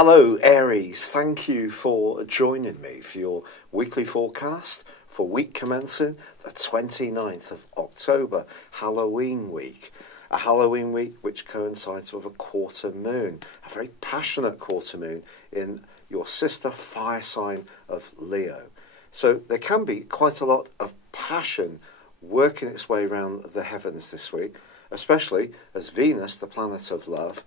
Hello Aries, thank you for joining me for your weekly forecast for week commencing the 29th of October, Halloween week. A Halloween week which coincides with a quarter moon, a very passionate quarter moon in your sister fire sign of Leo. So there can be quite a lot of passion working its way around the heavens this week, especially as Venus, the planet of love,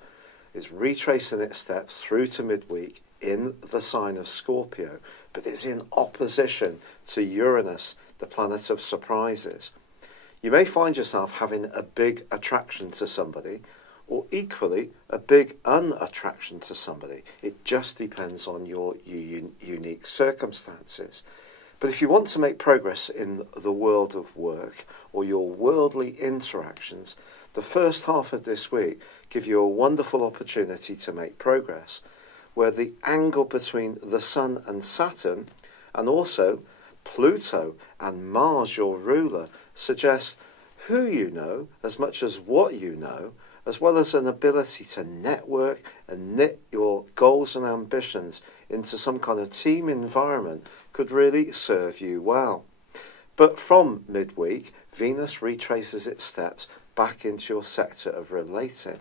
is retracing its steps through to midweek in the sign of Scorpio, but is in opposition to Uranus, the planet of surprises. You may find yourself having a big attraction to somebody, or equally a big unattraction to somebody. It just depends on your unique circumstances. But if you want to make progress in the world of work or your worldly interactions, the first half of this week give you a wonderful opportunity to make progress, where the angle between the Sun and Saturn, and also Pluto and Mars, your ruler, suggests who you know as much as what you know, as well as an ability to network and knit your goals and ambitions into some kind of team environment could really serve you well. But from midweek, Venus retraces its steps back into your sector of relating.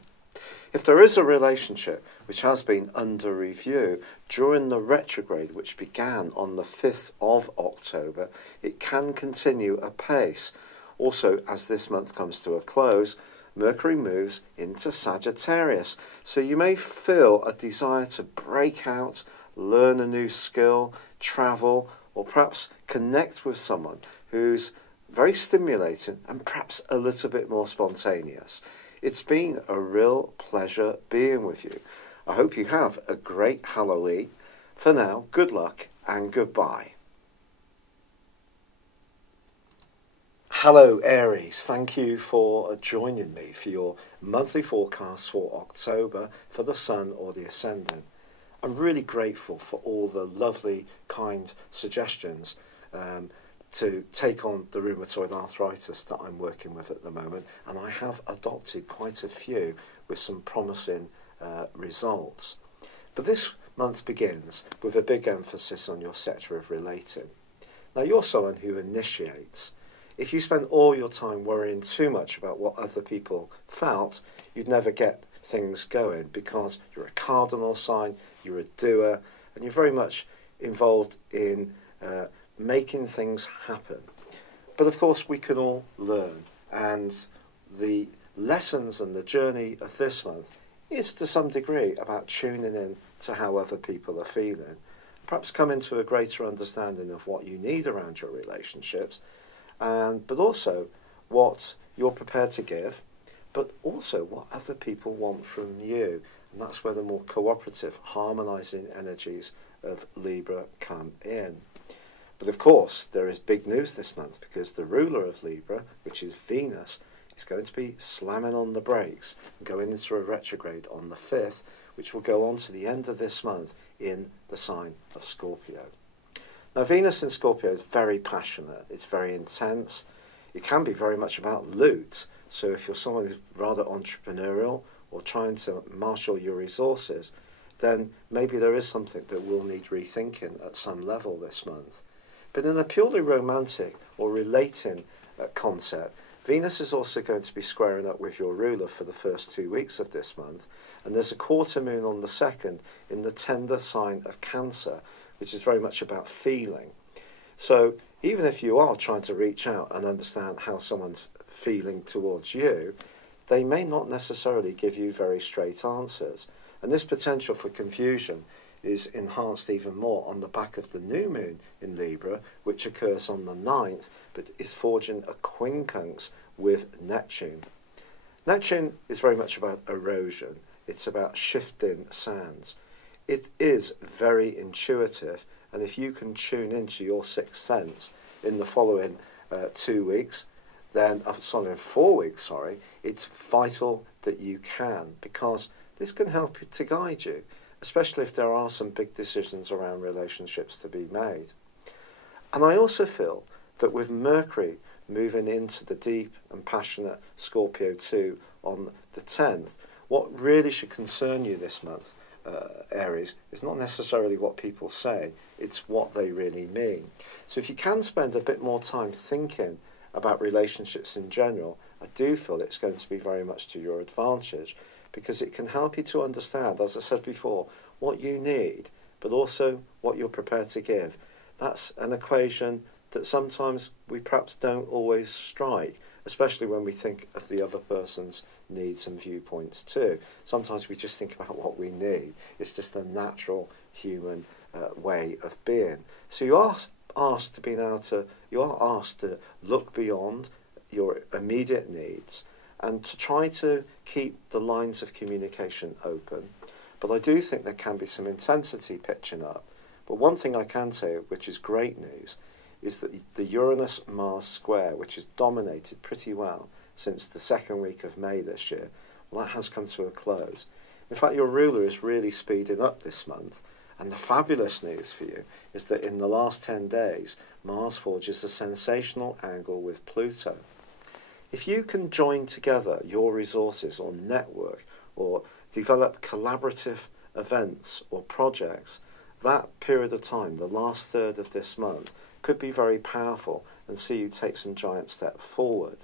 If there is a relationship which has been under review during the retrograde, which began on the 5th of October, it can continue apace. Also, as this month comes to a close, Mercury moves into Sagittarius, so you may feel a desire to break out, learn a new skill, travel, or perhaps connect with someone who's very stimulating and perhaps a little bit more spontaneous. It's been a real pleasure being with you. I hope you have a great Halloween. For now, good luck and goodbye. Hello Aries, thank you for joining me for your monthly forecast for October for the Sun or the Ascendant. I'm really grateful for all the lovely, kind suggestions to take on the rheumatoid arthritis that I'm working with at the moment, and I have adopted quite a few with some promising results. But this month begins with a big emphasis on your sector of relating. Now, you're someone who initiates. If you spend all your time worrying too much about what other people felt, you'd never get things going, because you're a cardinal sign, you're a doer, and you're very much involved in making things happen. But of course we can all learn, and the lessons and the journey of this month is to some degree about tuning in to how other people are feeling, perhaps coming to a greater understanding of what you need around your relationships, but also what you're prepared to give, but also what other people want from you. And that's where the more cooperative, harmonising energies of Libra come in. But of course, there is big news this month, because the ruler of Libra, which is Venus, is going to be slamming on the brakes and going into a retrograde on the 5th, which will go on to the end of this month in the sign of Scorpio. Now, Venus in Scorpio is very passionate, it's very intense, it can be very much about loot. So if you're someone who's rather entrepreneurial or trying to marshal your resources, then maybe there is something that will need rethinking at some level this month. But in a purely romantic or relating concept, Venus is also going to be squaring up with your ruler for the first 2 weeks of this month, and there's a quarter moon on the 2nd in the tender sign of Cancer, which is very much about feeling. So even if you are trying to reach out and understand how someone's feeling towards you, they may not necessarily give you very straight answers. And this potential for confusion is enhanced even more on the back of the new moon in Libra, which occurs on the 9th, but is forging a quincunx with Neptune. Neptune is very much about erosion. It's about shifting sands. It is very intuitive, and if you can tune into your sixth sense in the following 2 weeks, then, 4 weeks, it's vital that you can, because this can help to guide you, especially if there are some big decisions around relationships to be made. And I also feel that with Mercury moving into the deep and passionate Scorpio 2 on the 10th, what really should concern you this month Aries, is not necessarily what people say, it's what they really mean. So if you can spend a bit more time thinking about relationships in general, I do feel it's going to be very much to your advantage, because it can help you to understand, as I said before, what you need, but also what you're prepared to give. That's an equation that sometimes we perhaps don't always strike, especially when we think of the other person's needs and viewpoints too. Sometimes we just think about what we need. It's just a natural human way of being. So you are asked to look beyond your immediate needs and to try to keep the lines of communication open. But I do think there can be some intensity pitching up. But one thing I can say, which is great news, is that the Uranus-Mars square, which has dominated pretty well since the second week of May this year, well, that has come to a close. In fact, your ruler is really speeding up this month, and the fabulous news for you is that in the last 10 days, Mars forges a sensational angle with Pluto. If you can join together your resources or network or develop collaborative events or projects, that period of time, the last third of this month, could be very powerful and see you take some giant step forward.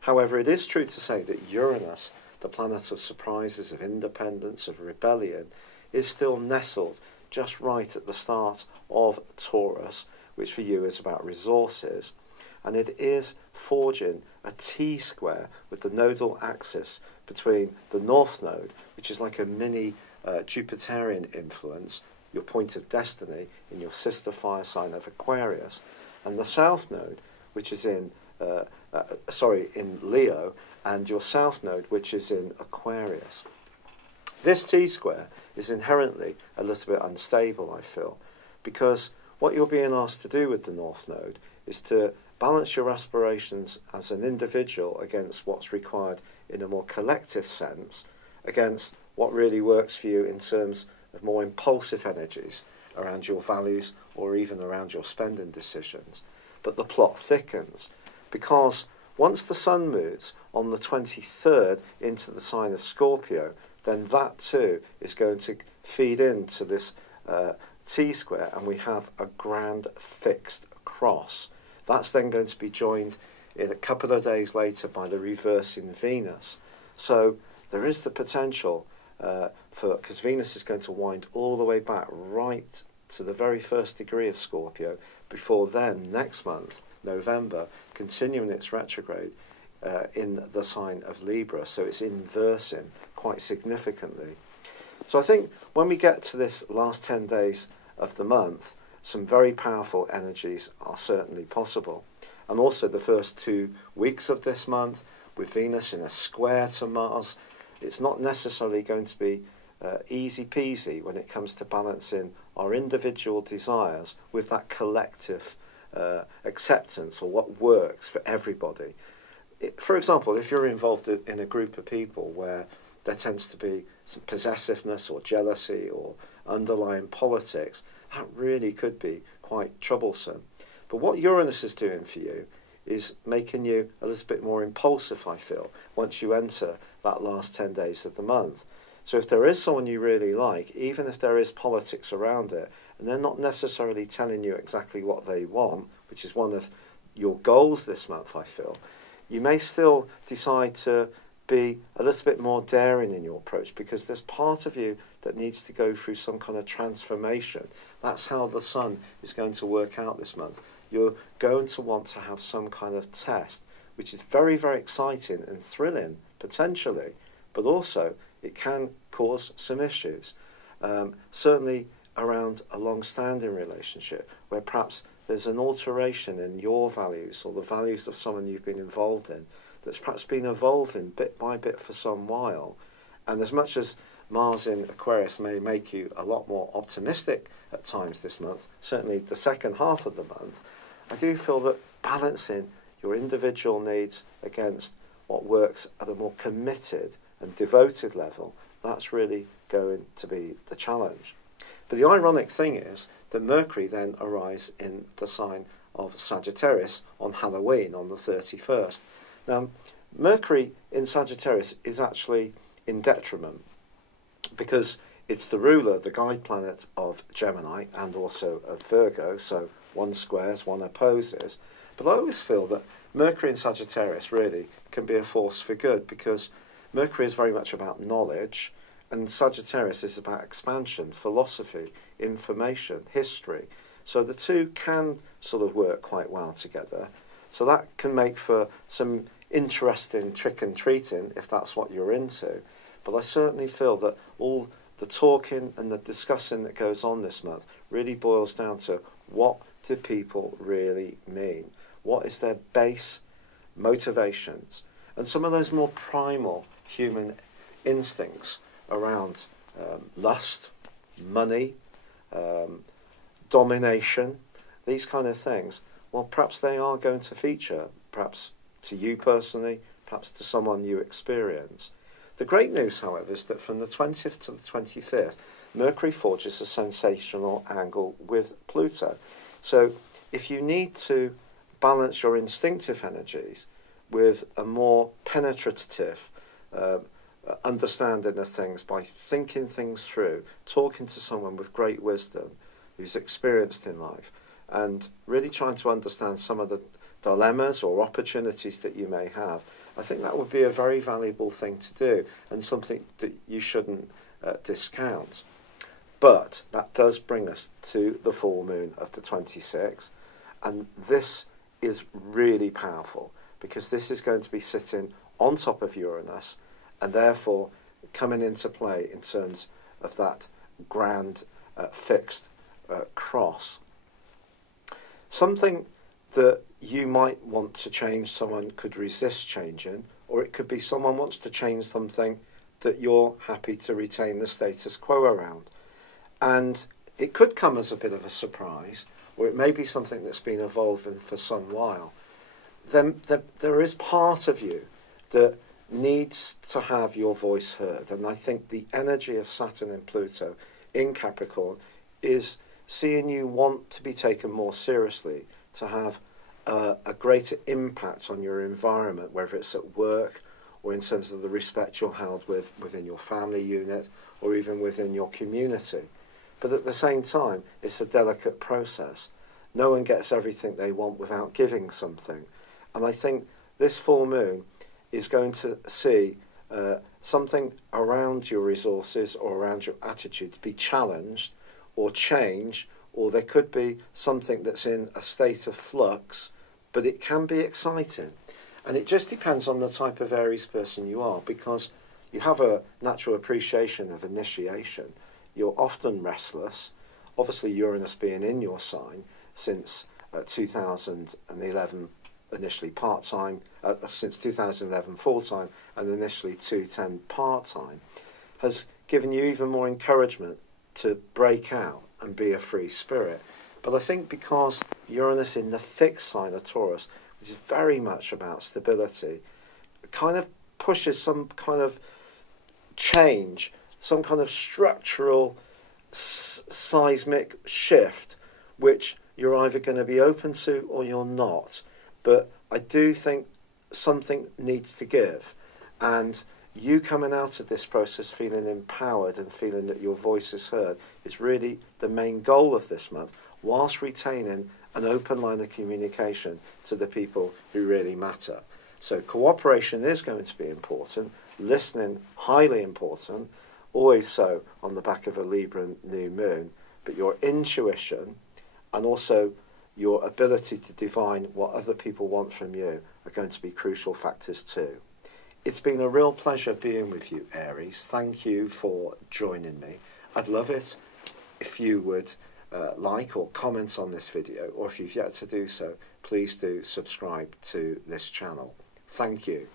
However, it is true to say that Uranus, the planet of surprises, of independence, of rebellion, is still nestled just right at the start of Taurus, which for you is about resources. And it is forging a T-square with the nodal axis between the North Node, which is like a mini Jupiterian influence, your point of destiny in your sister fire sign of Aquarius, and the South Node, which is in Leo, and your South Node, which is in Aquarius. This T-square is inherently a little bit unstable, I feel, because what you're being asked to do with the North Node is to balance your aspirations as an individual against what's required in a more collective sense, against what really works for you in terms of more impulsive energies around your values or even around your spending decisions. But the plot thickens, because once the Sun moves on the 23rd into the sign of Scorpio, then that too is going to feed into this T-square, and we have a grand fixed cross. That's then going to be joined in a couple of days later by the reverse in Venus. So there is the potential because Venus is going to wind all the way back right to the very first degree of Scorpio, before then, next month, November, continuing its retrograde in the sign of Libra. So it's inversing quite significantly. So I think when we get to this last 10 days of the month, some very powerful energies are certainly possible. And also the first 2 weeks of this month, with Venus in a square to Mars, it's not necessarily going to be easy peasy when it comes to balancing our individual desires with that collective acceptance, or what works for everybody. For example, if you're involved in a group of people where there tends to be some possessiveness or jealousy or underlying politics, that really could be quite troublesome. But what Uranus is doing for you is making you a little bit more impulsive, I feel, once you enter that last 10 days of the month. So if there is someone you really like, even if there is politics around it, and they're not necessarily telling you exactly what they want, which is one of your goals this month, I feel, you may still decide to be a little bit more daring in your approach, because there's part of you that needs to go through some kind of transformation. That's how the Sun is going to work out this month. You're going to want to have some kind of test, which is very, very exciting and thrilling, potentially, but also it can cause some issues. Certainly around a long-standing relationship, where perhaps there's an alteration in your values or the values of someone you've been involved in that's perhaps been evolving bit by bit for some while. And as much as Mars in Aquarius may make you a lot more optimistic at times this month, certainly the second half of the month, I do feel that balancing your individual needs against what works at a more committed and devoted level, that's really going to be the challenge. But the ironic thing is that Mercury then arrives in the sign of Sagittarius on Halloween, on the 31st. Now, Mercury in Sagittarius is actually in detriment, because It's the ruler, the guide planet of Gemini and also of Virgo, so one squares, one opposes. But I always feel that Mercury in Sagittarius really can be a force for good, because Mercury is very much about knowledge, and Sagittarius is about expansion, philosophy, information, history. So the two can sort of work quite well together. So that can make for some interesting trick and treating if that's what you're into. But I certainly feel that all the talking and the discussing that goes on this month really boils down to, what do people really mean? What is their base motivations? And some of those more primal human instincts around lust, money, domination, these kind of things, well, perhaps they are going to feature, perhaps to you personally, perhaps to someone you experience. The great news, however, is that from the 20th to the 25th, Mercury forges a sensational angle with Pluto. So if you need to balance your instinctive energies with a more penetrative understanding of things by thinking things through, talking to someone with great wisdom who's experienced in life, and really trying to understand some of the dilemmas or opportunities that you may have, I think that would be a very valuable thing to do, and something that you shouldn't discount. But that does bring us to the full moon of the 26th, and this is really powerful, because this is going to be sitting on top of Uranus, and therefore coming into play in terms of that grand fixed cross. Something that you might want to change, someone could resist changing, or it could be someone wants to change something that you're happy to retain the status quo around. And it could come as a bit of a surprise, or it may be something that's been evolving for some while. Then there is part of you that needs to have your voice heard. And I think the energy of Saturn and Pluto in Capricorn is seeing you want to be taken more seriously, to have a greater impact on your environment, whether it's at work or in terms of the respect you're held within your family unit or even within your community. But at the same time, it's a delicate process. No one gets everything they want without giving something. And I think this full moon is going to see something around your resources or around your attitude be challenged or change, or there could be something that's in a state of flux, but it can be exciting. And it just depends on the type of Aries person you are, because you have a natural appreciation of initiation. You're often restless. Obviously, Uranus being in your sign since 2011, initially part-time, since 2011 full-time, and initially 2010 part-time, has given you even more encouragement to break out and be a free spirit. But I think because Uranus in the fixed sign of Taurus, which is very much about stability, kind of pushes some kind of change, some kind of structural seismic shift, which you're either going to be open to or you're not. But I do think something needs to give, and you coming out of this process feeling empowered and feeling that your voice is heard is really the main goal of this month, whilst retaining an open line of communication to the people who really matter. So cooperation is going to be important, listening highly important, always so on the back of a Libra new moon, but your intuition and also your ability to divine what other people want from you are going to be crucial factors too. It's been a real pleasure being with you, Aries. Thank you for joining me. I'd love it if you would like or comment on this video, or if you've yet to do so, please do subscribe to this channel. Thank you.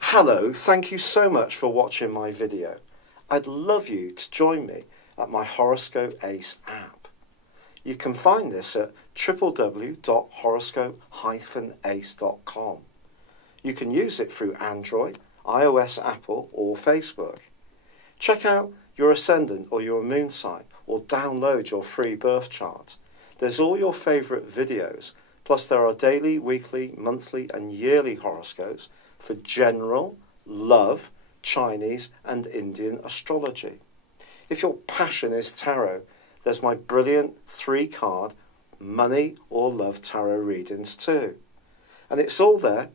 Hello, thank you so much for watching my video. I'd love you to join me at my Horoscope Ace app. You can find this at www.horoscope-ace.com. You can use it through Android, iOS, Apple or Facebook. Check out your ascendant or your moon sign, or download your free birth chart. There's all your favourite videos, plus there are daily, weekly, monthly and yearly horoscopes for general, love, Chinese and Indian astrology. If your passion is tarot, there's my brilliant 3-card money or love tarot readings too. And it's all there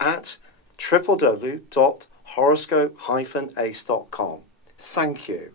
at www.horoscope-ace.com. Thank you.